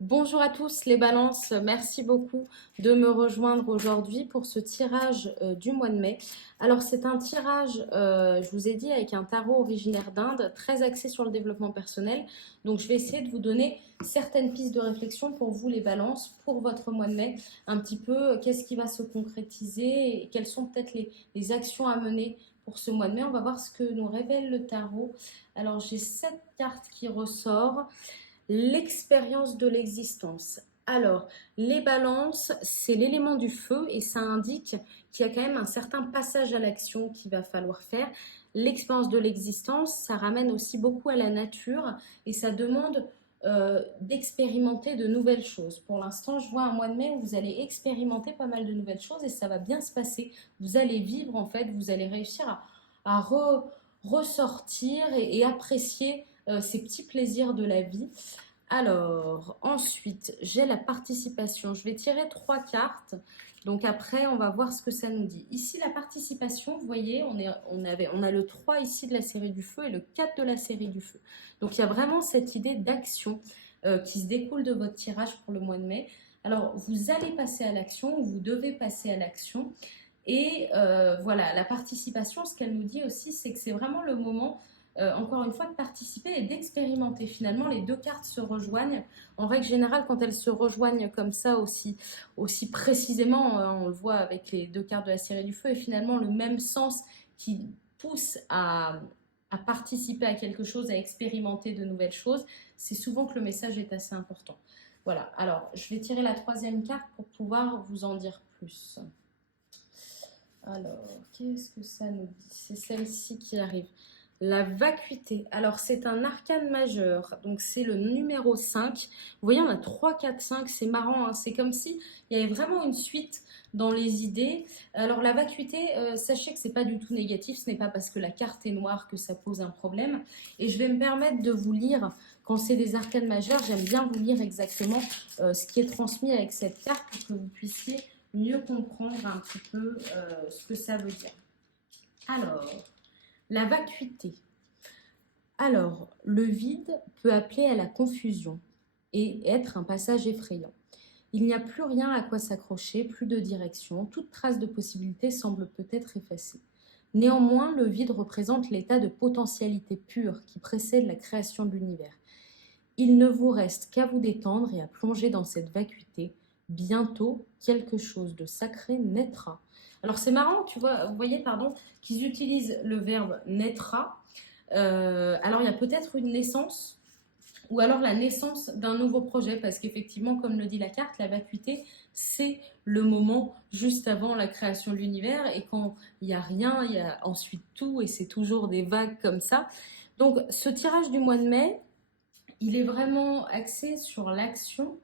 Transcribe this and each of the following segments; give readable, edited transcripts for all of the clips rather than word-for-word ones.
Bonjour à tous les balances, merci beaucoup de me rejoindre aujourd'hui pour ce tirage du mois de mai. Alors c'est un tirage, je vous ai dit, avec un tarot originaire d'Inde, très axé sur le développement personnel. Donc je vais essayer de vous donner certaines pistes de réflexion pour vous les balances, pour votre mois de mai. Un petit peu qu'est-ce qui va se concrétiser et quelles sont peut-être les actions à mener pour ce mois de mai. On va voir ce que nous révèle le tarot. Alors j'ai 7 cartes qui ressortent. L'expérience de l'existence. Alors, les balances, c'est l'élément du feu et ça indique qu'il y a quand même un certain passage à l'action qu'il va falloir faire. L'expérience de l'existence, ça ramène aussi beaucoup à la nature et ça demande d'expérimenter de nouvelles choses. Pour l'instant, je vois un mois de mai où vous allez expérimenter pas mal de nouvelles choses et ça va bien se passer. Vous allez vivre en fait, vous allez réussir à ressortir et apprécier ces petits plaisirs de la vie. Alors, ensuite, j'ai la participation. Je vais tirer 3 cartes. Donc après, on va voir ce que ça nous dit. Ici, la participation, vous voyez, on a le 3 ici de la série du feu et le 4 de la série du feu. Donc il y a vraiment cette idée d'action qui se découle de votre tirage pour le mois de mai. Alors, vous allez passer à l'action, ou vous devez passer à l'action. Et voilà, la participation, ce qu'elle nous dit aussi, c'est que c'est vraiment le moment, encore une fois, de participer et d'expérimenter. Finalement, les 2 cartes se rejoignent. En règle générale, quand elles se rejoignent comme ça aussi précisément, on le voit avec les 2 cartes de la série du feu, et finalement le même sens qui pousse à participer à quelque chose, à expérimenter de nouvelles choses, c'est souvent que le message est assez important. Voilà, alors je vais tirer la 3e carte pour pouvoir vous en dire plus. Alors, qu'est-ce que ça nous dit? C'est celle-ci qui arrive. La vacuité. Alors, c'est un arcane majeur. Donc, c'est le numéro 5. Vous voyez, on a 3, 4, 5. C'est marrant, hein. C'est comme si il y avait vraiment une suite dans les idées. Alors, la vacuité, sachez que c'est pas du tout négatif. Ce n'est pas parce que la carte est noire que ça pose un problème. Et je vais me permettre de vous lire, quand c'est des arcanes majeurs, j'aime bien vous lire exactement ce qui est transmis avec cette carte pour que vous puissiez mieux comprendre un petit peu ce que ça veut dire. Alors, la vacuité. Alors, le vide peut appeler à la confusion et être un passage effrayant. Il n'y a plus rien à quoi s'accrocher, plus de direction, toute trace de possibilité semble peut-être effacée. Néanmoins, le vide représente l'état de potentialité pure qui précède la création de l'univers. Il ne vous reste qu'à vous détendre et à plonger dans cette vacuité. Bientôt, quelque chose de sacré naîtra. Alors c'est marrant, tu vois, vous voyez, pardon, qu'ils utilisent le verbe naîtra. Alors il y a peut-être une naissance, ou alors la naissance d'un nouveau projet, parce qu'effectivement, comme le dit la carte, la vacuité, c'est le moment juste avant la création de l'univers, et quand il n'y a rien, il y a ensuite tout, et c'est toujours des vagues comme ça. Donc ce tirage du mois de mai, il est vraiment axé sur l'action,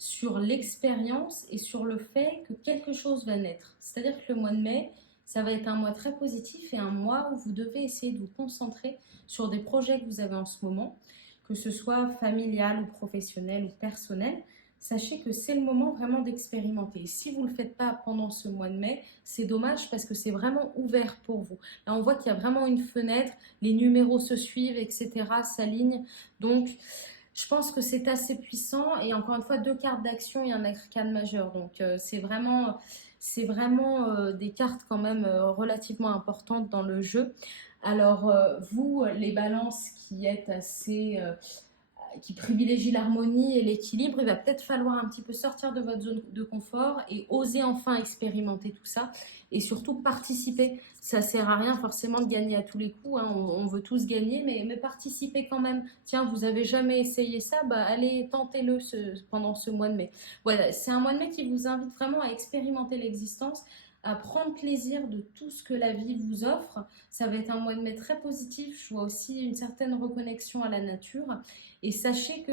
sur l'expérience et sur le fait que quelque chose va naître. C'est-à-dire que le mois de mai, ça va être un mois très positif et un mois où vous devez essayer de vous concentrer sur des projets que vous avez en ce moment, que ce soit familial ou professionnel ou personnel. Sachez que c'est le moment vraiment d'expérimenter. Si vous ne le faites pas pendant ce mois de mai, c'est dommage parce que c'est vraiment ouvert pour vous. Là, on voit qu'il y a vraiment une fenêtre, les numéros se suivent, etc., s'alignent. Donc, je pense que c'est assez puissant et encore une fois 2 cartes d'action et un arcane majeur. Donc c'est vraiment des cartes quand même relativement importantes dans le jeu. Alors vous les balances qui êtes assez qui privilégie l'harmonie et l'équilibre, il va peut-être falloir un petit peu sortir de votre zone de confort et oser enfin expérimenter tout ça et surtout participer. Ça sert à rien forcément de gagner à tous les coups, hein. On veut tous gagner, mais participer quand même. Tiens, vous avez jamais essayé ça, bah allez, tentez-le pendant ce mois de mai. Voilà, c'est un mois de mai qui vous invite vraiment à expérimenter l'existence, à prendre plaisir de tout ce que la vie vous offre. Ça va être un mois de mai très positif. Je vois aussi une certaine reconnexion à la nature. Et sachez que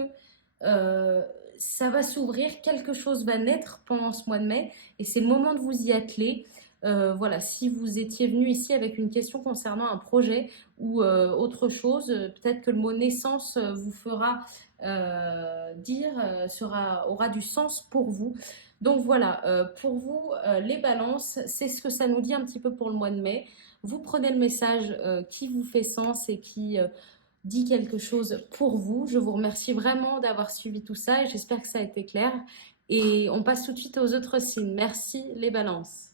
euh, ça va s'ouvrir, quelque chose va naître pendant ce mois de mai et c'est le moment de vous y atteler. Voilà, si vous étiez venu ici avec une question concernant un projet ou autre chose, peut-être que le mot naissance vous fera aura du sens pour vous. Donc voilà, pour vous, les balances, c'est ce que ça nous dit un petit peu pour le mois de mai. Vous prenez le message qui vous fait sens et qui dit quelque chose pour vous. Je vous remercie vraiment d'avoir suivi tout ça et j'espère que ça a été clair. Et on passe tout de suite aux autres signes. Merci les balances.